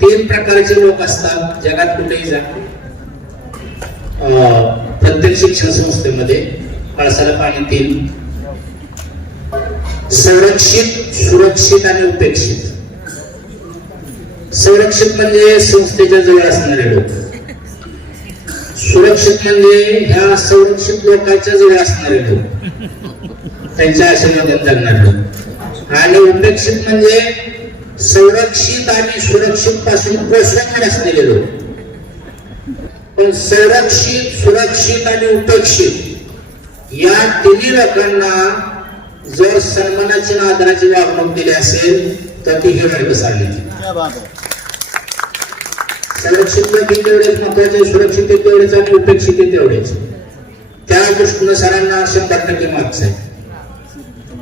तीन प्रकारचे लोक असतात जगात कुठेही जा. प्रत्येक शिक्षण संस्थेमध्ये कळसाला पाणी तीन. संरक्षित सुरक्षित आणि उपेक्षित. संरक्षित म्हणजे संस्थेच्या जवळ असणारे लोक. सुरक्षित म्हणजे ह्या संरक्षित लोकांच्या जवळ असणारे लोक. त्यांच्या आशीर्वादात जगणारे लोक. आणि उपेक्षित म्हणजे संरक्षित आणि सुरक्षित पासून कोसळून असलेले लोक. पण संरक्षित सुरक्षित आणि उपेक्षित या तिन्ही लोकांना जर सन्मानाची आदराची वागणूक दिली असेल तर ती हिरवळ वर्ग चालली. संरक्षित व्यक्ती तेवढेच महत्त्वाचे सुरक्षित तेवढेच आणि उपेक्षित तेवढेच. त्या दृष्टीनं सरांना शंभर टक्के मागचं आहे.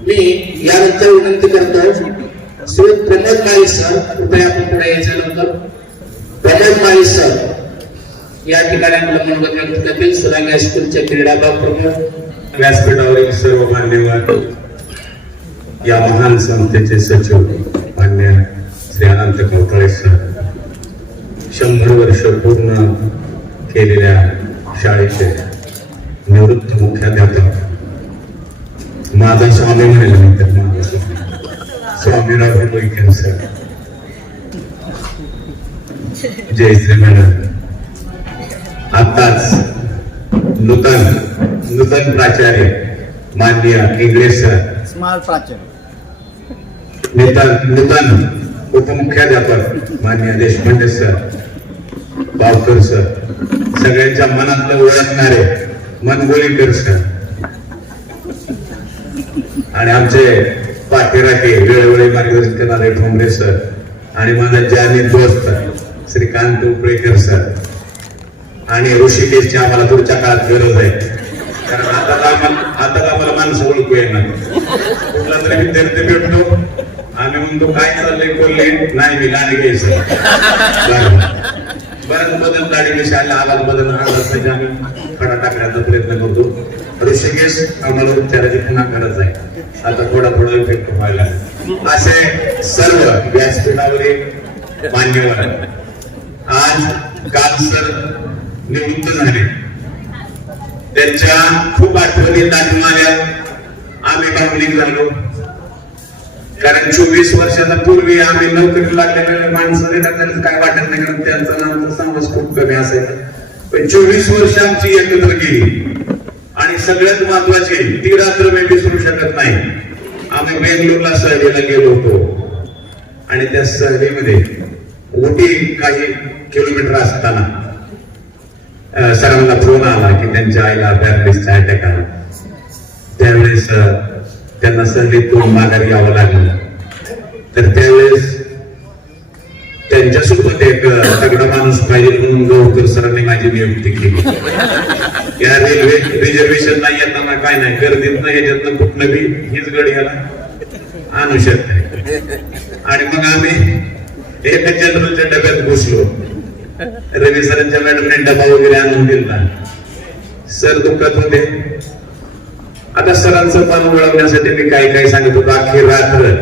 मी यानंतर विनंती करतो श्री प्रमोद माळी सर कृपया आपण पुढे यायचं नंतर प्रमोद माळी सर या ठिकाणी आपलं मनोगत व्यक्त करतील सुरांगी हायस्कूलचे क्रीडाभाग प्रमुख. व्यासपीठावरील सर्व मान्यवर या महान संस्थेचे सचिव मान्य श्री अनंत कवताळे सर शंभर वर्ष पूर्ण केलेल्या शाळेचे निवृत्त मुख्याध्यापक. माझा स्वामी म्हणेल मी त्यांना. लोईकर सर जय श्री मॅडम आताच नूतन नूतन प्राचार्य माननीय इंगळे सर स्मार्ट प्राचार्य नूतन नूतन उपमुख्याध्यापक माननीय देशपांडे सर बावकर सर सगळ्यांच्या मनातलं ओळखणारे मनगोळीकर सर आणि आमचे पाठीराखी वेळोवेळी मार्गदर्शन करणारे ठोंबरे सर आणि माझा जानी दोस्त श्रीकांत उपळेकर सर. आणि ऋषिकेशची आम्हाला पुढच्या काळात गरज आहे. कारण आता आता आम्हाला माणसं ओळखू येणार कुठला तरी विद्यार्थी भेटतो. आम्ही म्हणतो काय चाललंय बोलले? नाही मी गाणी घे सर. बरंच बदल गाडी विषयाला आवाज बदल आला त्याच्या आम्ही खडा टाकण्याचा प्रयत्न करतो. ऋषिकेश आम्हाला उपचाराची पुन्हा गरज आहे आता थोडा थोडा इफेक्ट व्हायला असे सर्व व्यासपीठावरील मान्यवर आज काल सर निवृत्त झाले. त्यांच्या खूप आठवणी दाखवणाऱ्या आम्ही भावनिक झालो. कारण चोवीस वर्षाच्या पूर्वी आम्ही नोकरी लागलेल्या माणसाने त्यांना काय वाटत नाही कारण त्यांचा नामचा समज खूप कमी असायचा. पण चोवीस वर्ष आमची एकत्र गेली सगळ्यात महत्त्वाचे ती रात्र मी विसरू शकत नाही. आम्ही बेंगलोरला सहलीला गेलो होतो. आणि त्या सहलीमध्ये उटी काही किलोमीटर असताना सरांना फोन आला की त्यांच्या आईला पॅरालिसचा अटॅक आला. त्यावेळेस त्यांना त्यांना सहलीतून माघारी यावं लागलं. तर त्यावेळेस त्यांच्यासोबत एक तगडा माणूस पाहिजे म्हणून गौरकर सरांनी माझी नियुक्ती केली या रेल्वे रिझर्वेशन नाही येताना काय नाही गर्दीत नाही याच्यातनं कुठलं बी हीच गड याला आणू शकते आणि मग आम्ही एका जनरलच्या डब्यात घुसलो रवी सरांच्या मॅडमने डबा वगैरे आणून दिला सर दुखत होते आता सरांचं पान वळवण्यासाठी मी काय काय सांगत होतो अख्खी रात्र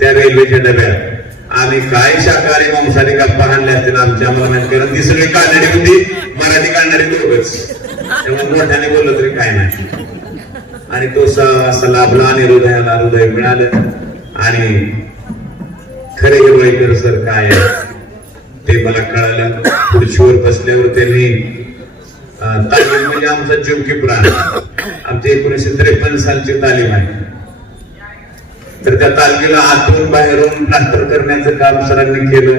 त्या रेल्वेच्या डब्यात आम्ही काय शाकाहारी मांसाहारी गप्पा आणल्या असतील आमच्या मला माहिती कारण ती सगळी काढणारी होती. मराठी काढणारी दोघच त्यामुळे मोठ्याने बोललं तरी काय नाही आणि तो असं लाभला आणि हृदयाला हृदय मिळालं. आणि खरे हिरवळीकर सर काय ते मला कळालं. खुर्चीवर बसल्यावर त्यांनी तालीम म्हणजे आमचा जीव की प्राण आमची एकोणीसशे त्रेपन्न सालची तालीम आहे. तर त्या तालमीला आतून बाहेरून प्लास्टर करण्याचं काम सरांनी केलं.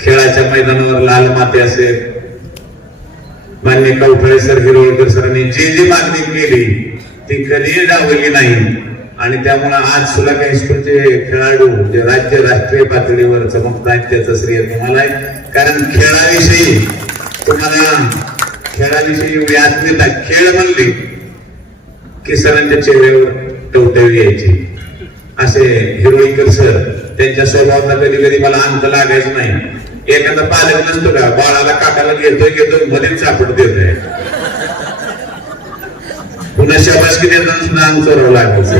खेळाच्या मैदानावर लाल माती असेल मान्य कवठळे सर हिरोळकर सरांनी जी जी मागणी केली ती कधीही डावली नाही. आणि त्यामुळे आज सुद्धा काही स्कूलचे खेळाडू जे राज्य राष्ट्रीय पातळीवर चमकत आहेत त्याचं श्रेय तुम्हाला आहे. कारण खेळाविषयी तुम्हाला खेळाविषयी व्याजनेता खेळ म्हणले की सरांच्या चेहऱ्यावर टवटवी यायची. असे हिरोईकर सर त्यांच्या स्वभावाला कधी कधी मला अंत लागायचं नाही. एखादा पालक नसतो का बाळाला काकाला घेतोय घेतोय मध्येच सापड देतोय. पुन्हा पुन्हा देताना सुद्धा अंग चोरावं लागायचं.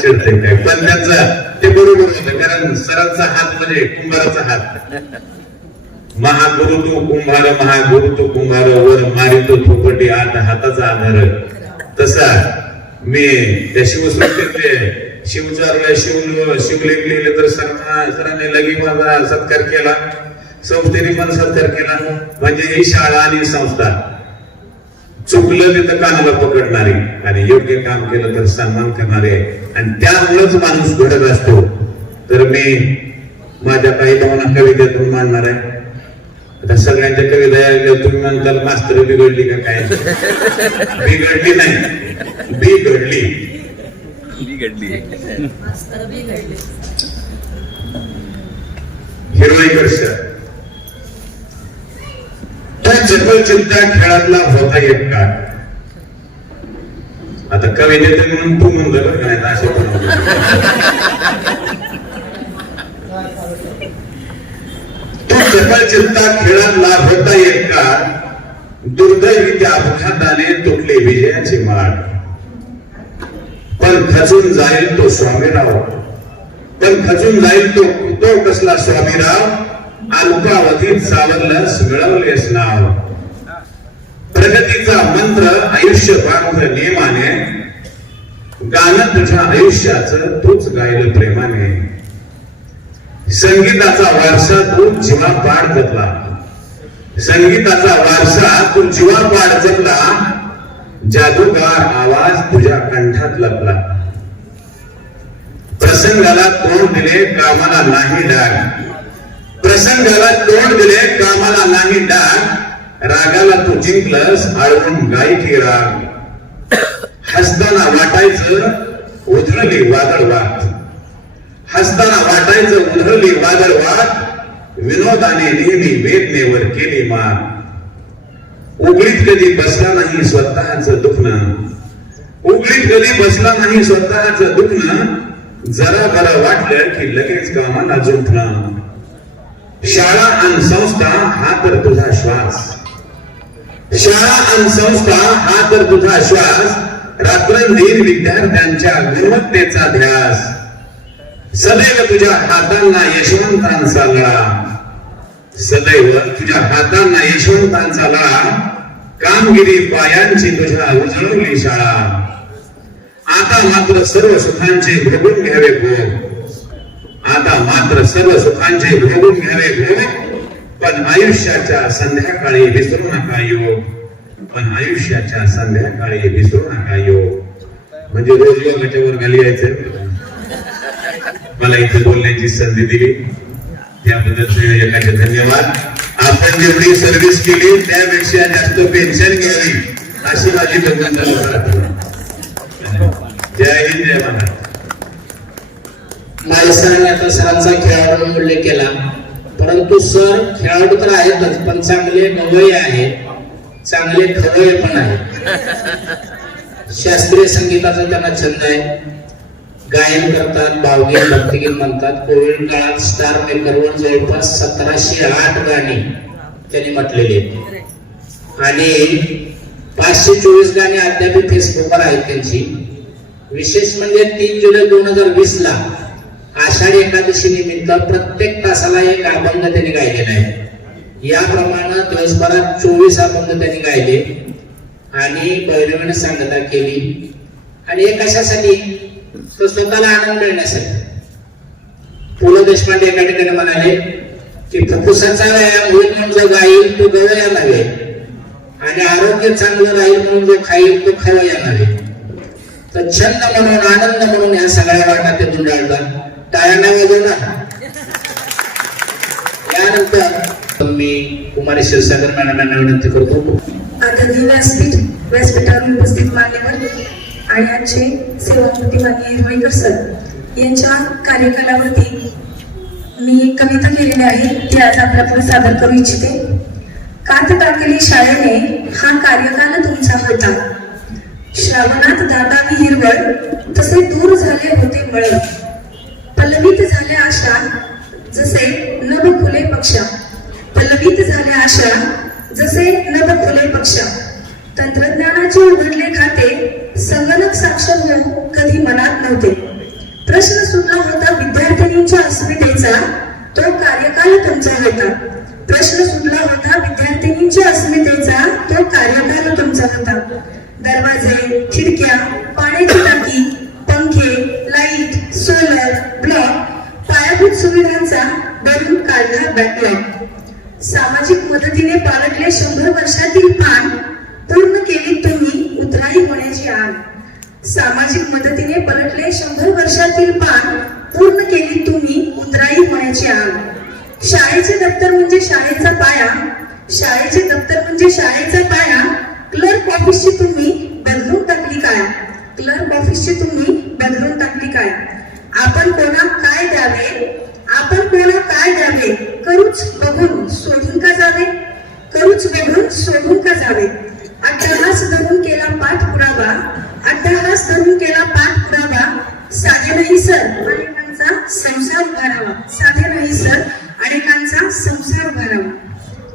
चिडते काय पण त्यांचं ते बरोबर होतं कारण सरांचा हात म्हणजे कुंभाराचा हात. महागुरु तो कुंभार महागुरु तो कुंभार वर मारितो थोपटी आठ हाताचा आधार. तसा मी त्या शिवसृष्टीतले शिवचारला शिव शिवलेख लिहिले तर सरांना सरांनी लगी माझा सत्कार केला. संस्थेने पण सत्कार केला. म्हणजे ही शाळा आणि संस्था. चुकलं तिथं कानाला पकडणारे आणि योग्य काम केलं तर सन्मान करणारे आणि त्यामुळेच माणूस घडत असतो. तर मी माझ्या काही भावना कवितेतून मांडणार आहे. आता सगळ्यांच्या कविता तुम्ही म्हणताल मास्तर बिघडली का काय? बिघडली नाही. बिघडली. हिरवाईकर सर त्या जगचिंता खेळातला होता येत का आता कवी कवितेत म्हणून तू म्हणलं बरं का नाही असं पण म्हणलं. तो जगचिंता खेळातला होता येत का दुर्दैवी त्या अपघाताने तुटले विजयाचे माळ. पण खचून जाईल तो स्वामीराव. पण खचून जाईल तो तो कसला स्वामीराव? अल्पावधीत सावरलास मिळवलेस नाव. प्रगतीचा मंत्र आयुष्य बांध नियमाने गाणं तुझ्या आयुष्याच तूच गायलं प्रेमाने. संगीताचा वारसा तू जीवा पाड घेतला संगीताचा वारसा तू जीवा जादूगार आवाज तुझ्या कंठात लपला. प्रसंगाला तोंड दिले कामाला नाही डाग. प्रसंगाला तोंड दिले कामाला नाही डाग. रागाला तू जिंकलस आळवून गायकी राग. हसताना वाटायचं उधळली वादळ वाद हसताना वाटायचं उधळली वादळ वाद विनोदाने नेहमी वेदनेवर केली मात. उघडीत कधी बसला नाही स्वतःच दुखणं. उघडीत कधी बसला नाही स्वतःच दुखणं. जरा बरं वाटलं की लगेच कामाला जुंपणं शाळा आणि संस्था हा तर तुझा श्वास. शाळा आणि संस्था हा तर तुझा श्वास. रात्रंदिन विद्यार्थ्यांच्या गुणवत्तेचा ध्यास. सदैव तुझ्या हातांना यशवंतांचा लढा सदैव तुझ्या हातांना यशवंतांचा लळा कामगिरी पायांची तुझ्या उजळवली शाळा. आता मात्र सर्व सुखांचे भोगून घ्यावे भोग. आता मात्र सर्व सुखांचे भोगून घ्यावे भोग. पण आयुष्याच्या संध्याकाळी विसरू नका योग पण आयुष्याच्या संध्याकाळी विसरू नका योग म्हणजे रोज योगाच्या वर्गाला यायचं? मला इथे बोलण्याची संधी दिली. त्याबद्दल येण्याचे धन्यवाद. आपण जेवढी सर्व्हिस केली त्यापेक्षा जास्त पेन्शन घ्यावी अशी माझी भगवंताला प्रार्थना जय हिंद जय महाराज माझ्या सरांनी आता सरांचा खेळाडू म्हणून उल्लेख केला. परंतु सर खेळाडू तर आहेतच पण चांगले गवई आहेत चांगले खवय पण आहेत शास्त्रीय संगीताचा त्यांना छंद आहे. गायन करतात भावगीत भक्तिगीत म्हणतात. कोविड काळात स्टार मेकरवर जवळपास सतराशे आठ गाणी त्यांनी म्हटलेली आहेत. आणि पाचशे चोवीस गाणी अद्याप फेसबुकवर आहेत त्यांची. विशेष म्हणजे तीन जुलै दोन हजार वीस ला आषाढी एकादशी निमित्त प्रत्येक तासाला एक अभंग त्यांनी गायलेला आहे. याप्रमाणे दिवसभरात चोवीस अभंग त्यांनी गायले आणि भैरवीने सांगता केली. आणि हे कशासाठी? तो स्वतःला आनंद मिळण्यासाठी. पु ल देशपांडे एका ठिकाणी म्हणाले की फुफ्फुसाचा व्यायाम होईल म्हणून जो गाईल तो गवया नव्हे आणि आरोग्य चांगलं राहील म्हणून जो खाईल तो खवया नव्हे तर छंद म्हणून आनंद म्हणून या सगळ्या वाटा ते गुंडाळतात. टाळ्यांना वाजवला यानंतर मी कुमारी क्षीरसागर मॅडमांना विनंती करतो. आता व्यासपीठ व्यासपीठावर उपस्थित मान्यवर आणि आजचे सेवामूर्ती माननीय हिरवाईकर सर यांच्या कार्यकालावरती मी कविता केलेली आहे ती आज आपल्यापुढे सादर करू इच्छिते. कात टाकली शाळेने हा कार्यकाल तुमचा होता. श्रावणात दातावी हिरवळ तसे दूर झाले होते मळ. पल्लवित झाल्या आशा जसे नभ खुले पक्षा. पल्लवित झाल्या आशा जसे नभ खुले पक्षा. तंत्रज्ञानाचे उघडले खाते संगणक साक्षर होऊ कधी मनात नव्हते. प्रश्न सुटला होता विद्यार्थिनीच्या अस्मितेचा तो कार्यकाल तुमचा होता. प्रश्न सुटला होता विद्यार्थिनीच्या अस्मितेचा तो कार्यकाल तुमचा होता. दरवाजे खिडक्या पाण्याची टाकी पंखे लाइट सोलर ब्लॉक पायाभूत सुविधांचा भरून काढला बॅकलॉग सामाजिक मदतीने पालटले शंभर वर्षातील पान पूर्ण केली तुम्ही उतराई होण्याची आग. सामाजिक मदतीने पलटले शंभर वर्षातील पान पूर्ण केली तुम्ही उतराई होण्याची आग. शाळेचे दप्तर म्हणजे शाळेचा पाया. शाळेचे दप्तर म्हणजे शाळेचा पाया. क्लर्क ऑफिसची तुम्ही बदलून टाकली काय? क्लर्क ऑफिसची तुम्ही बदलून टाकली काय? आपण कोणा काय द्यावे? आपण कोणा काय द्यावे? करूच बघून सोडून का जावे? करूच बघून सोडून का जावे? अट्टहास धरून केला पाठ पुरावा. अट्टहास धरून केला पाठ पुरावा. साधे नाही सर. अनेकांचा संसार उभारावा साधे नाही सर. अनेकांचा संसार उभारावा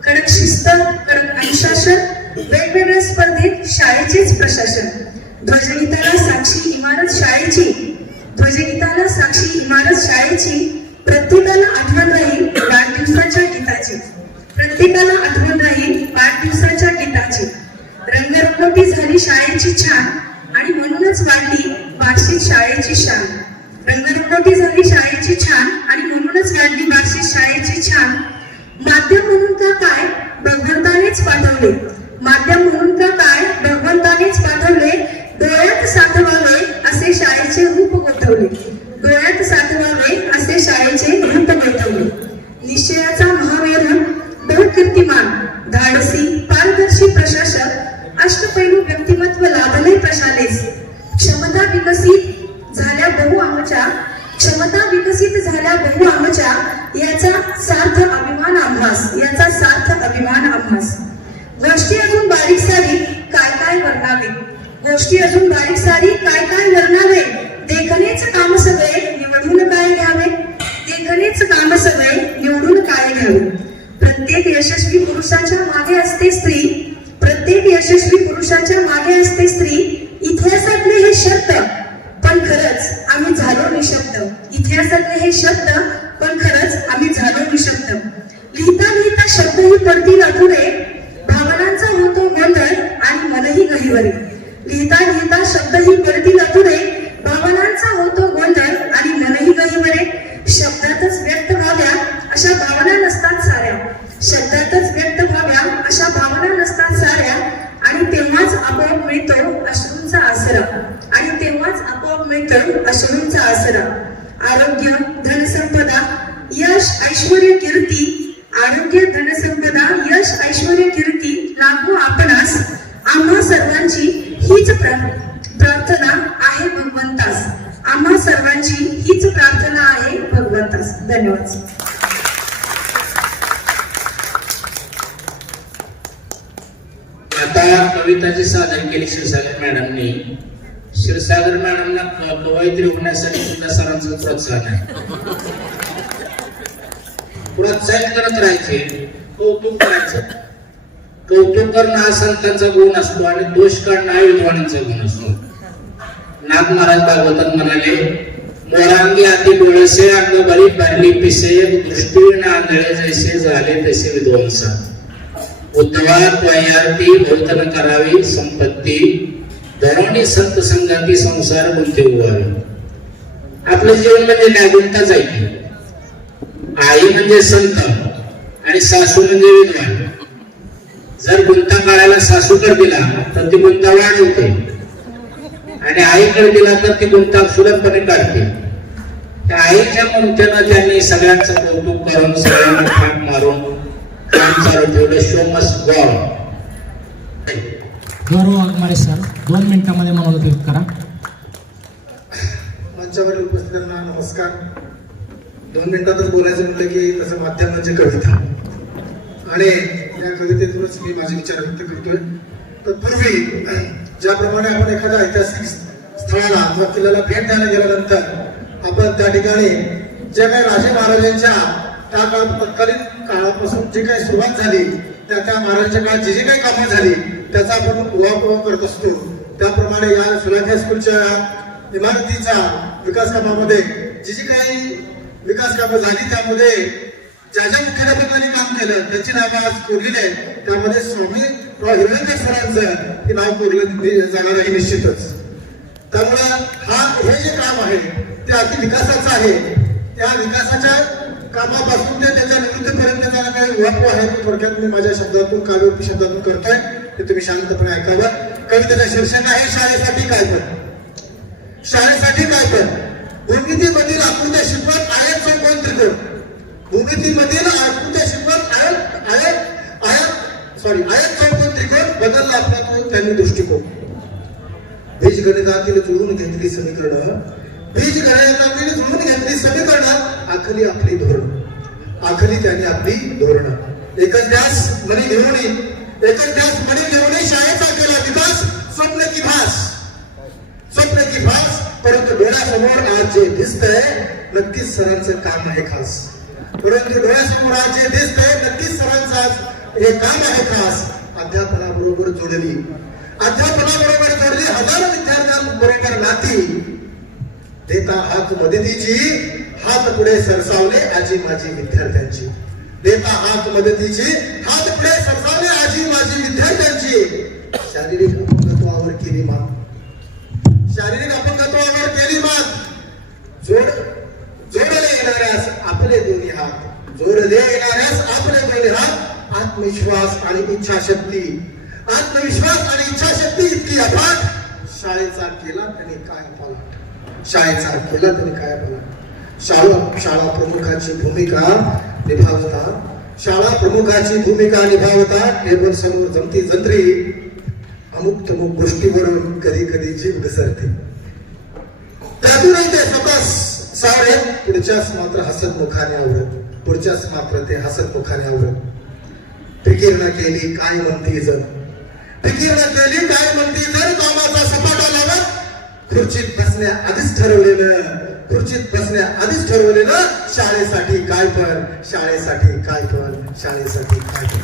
कडक शिस्त कडक अनुशासन वेगवेगळ्या स्पर्धेत शाळेचेच प्रशासन. ध्वजगीताला साक्षी इमारत शाळेची. ध्वजगीताला साक्षी इमारत शाळेची. प्रत्येकाला आठवण राहील वाढदिवसाच्या गीताची. प्रत्येकाला आठवण राहील वाढदिवसाच्या गीताची. रंगरंगोटी झाली शाळेची छान आणि म्हणूनच वाढली बार्शीत शाळेची शान. रंगरंगोटी झाली शाळेची छान आणि म्हणूनच वाढली बार्शीत शाळेची छान. माध्यम म्हणून का काय भगवंतानेच पाठवले? माध्यम म्हणून का काय भगवंतानेच पाठवले? डोळ्यात साठवावे असे शाळेचे रूप गोठवले. डोळ्यात साठवावे असे शाळेचे या झाल्या आमच्या याचा सार्थ अभिमान आम्हास याचा सार्थ अभिमान आम्हास. गोष्टी अजून बारीक सारी काय काय वर्णावे गोष्टी अजून बारीक सारी काय काय वर्णावे देखणेच काम सगळे निवडून काय घ्यावे? देखणेच काम सगळे निवडून काय घ्यावे? प्रत्येक यशस्वी पुरुषाच्या मागे असते स्त्री प्रत्येक यशस्वी पुरुषाच्या मागे असते स्त्री इतिहासातले हे शब्द पण खरंच आम्ही झालो निशब्द इतिहासातले हे शब्द पण खरंच आम्ही झालो निशब्द लिहिता लिहिता शब्दही पडतील अधुरे भावनांचा होतो गोंधळ आणि मनही गहिवरे लिहिता लिहिता शब्दही पडतील अधुरे कविताचे कविता जी सादर केली क्षीरसागर मॅडमनी. क्षीरसागर मॅडमना क- कवयित्री होण्यासाठी सुद्धा सरांचं प्रोत्साहन आहे. प्रोत्साहित करत राहायचे कौतुक करायचं. कौतुक करणं हा संतांचा गुण असतो आणि दोष काढणं हा विद्वानांचा गुण असतो. नाग महाराज भागवतात म्हणाले मोरांगी आधी डोळसे अंग बरी भरली पिसे दृष्टी आंधळे जैसे झाले तसे विद्वांस. उद्धवा त्वयार्थी भोतन करावी संपत्ती धरणी संत संघाती संसार गुंते उभावे आपलं जीवन म्हणजे काय आहे आई म्हणजे संत आणि सासू म्हणजे विद्वान. जर गुंता काढायला सासूकडे दिला तर ती गुंता वाढवते. आणि आईकडे दिला तर ती गुंता सुलभपणे काढते. त्या आईच्या गुंत्यानं त्यांनी सगळ्यांचं कौतुक करून सगळ्यांना थाप मारून गौरव वाघमारे सर दोन मिनिटांमध्ये मनोगत व्यक्त करा. मंचावरील उपस्थितांना नमस्कार. दोन मिनिटातच बोलायचं म्हटलं की तसं माध्यम म्हणजे कविता. आणि या कवितेतूनच मी माझे विचार व्यक्त करतोय. तत्पूर्वी ज्याप्रमाणे आपण एखाद्या ऐतिहासिक स्थळाला किंवा किल्ल्याला भेट द्यायला गेल्यानंतर आपण त्या ठिकाणी ज्या काही राजे महाराजांच्या त्या काळ तत्कालीन काळापासून जी काही सुरुवात झाली त्या त्या महाराजांच्या काळात जी जी काही कामं झाली त्याचा आपण उहापोह करत असतो. त्याप्रमाणे या सुलाख्या स्कूलच्या इमारतीचा विकास कामामध्ये जी जी काही विकास कामं झाली त्यामध्ये ज्या ज्या मुख्याध्यापकांनी काम केलं त्यांची नावं आज कोरलेली आहेत. त्यामध्ये स्वामी हिरवेकर सरांचं हे नाव कोरलं जाणार आहे निश्चितच. त्यामुळं हा हे जे काम आहे ते अति विकासाचं आहे. त्या विकासाच्या कामापासून ते त्याच्या निवृत्तीपर्यंत जाणं काही वापू आहे. थोडक्यात मी माझ्या शब्दातून काव्योपी शब्दातून करतोय. ते तुम्ही शांतपणे ऐकावं. कवितेचं शीर्षक आहे शाळेसाठी काय पण. शाळेसाठी काय पण. भूमितीमधील आकृत्या शिकवत आयत चौकोन त्रिकोण. भूमितीमधील आकृत्या शिकवत आयत आयत आयत सॉरी आयत चौकोन त्रिकोण. बदलला आपला त्यांनी दृष्टिकोन. बीजगणितातील जुळून घेतली समीकरण. बीजगणितातील जुळून घेतली समीकरण आखली आपली धोरण. आखली त्याने आपली धोरण. एकच ध्यास मनी घेऊन एकच ध्यास मनी घेऊन शाळेचा केला विकास स्वप्न की भास. स्वप्न की भास. परंतु डोळ्यासमोर आज जे दिसतंय नक्कीच सरांचं काम आहे खास. परंतु डोळ्यासमोर आज जे दिसतंय नक्कीच सरांचं आज हे काम आहे खास. अध्यापनाबरोबर जोडली. अध्यापनाबरोबर जोडली हजारो विद्यार्थ्यांबरोबर नाती. देता हात मदतीची हात पुढे सरसावले आजी माझी विद्यार्थ्यांची. देता हात मदतीची हात पुढे सरसावले आजी माझी विद्यार्थ्यांची. शारीरिक अपंगत्वावर केली मात. शारीरिक अपंगत्वावर केली मात. जोड जोडले येणाऱ्यास आपले दोन्ही हात. जोडले येणाऱ्यास आपले दोन्ही हात. आत्मविश्वास आणि इच्छाशक्ती. आत्मविश्वास आणि इच्छाशक्ती इतकी अफाट. शाळेचा केला त्याने काय पालट शाळेचा केला तरी काय म्हणा शाळा शाळा प्रमुखाची भूमिका निभावता. शाळा प्रमुखाची भूमिका निभावता टेबल समोर जमती जंत्री. अमुक तमुक गोष्टीवरून कधी कधी जीव घसरते. त्यातूनही ते स्वतः सावरे पुढच्याच मात्र हसत मुखाने आवडत पुढच्याच मात्र ते हसत मुखाने आवडत फिकीर न केली काय म्हणती जर? फिकीर न केली काय म्हणती जर? कामाचा सपाटा लावत खुर्चीत बसण्या आधीच ठरवलेलं खुर्चीत बसण्या आधीच ठरवलेलं शाळेसाठी काय पण शाळेसाठी काय पण शाळेसाठी काय पण.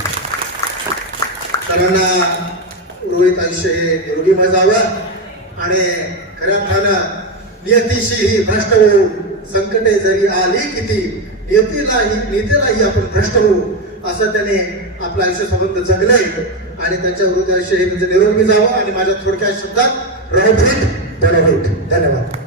सर्वांना उर्वरित आयुष्य हे निरोगी बजावं आणि खऱ्या अर्थानं नियतीशी ही भ्रष्ट होऊ संकटे जरी आली किती नियतीलाही नियतीलाही आपण भ्रष्ट होऊ असं त्याने आपलं आयुष्य संबंध जगलंय. आणि त्याच्या हृदयाशी हे म्हणजे निरोगी जावं आणि माझ्या थोडक्या शब्दात रहोफिट धन्यवाद.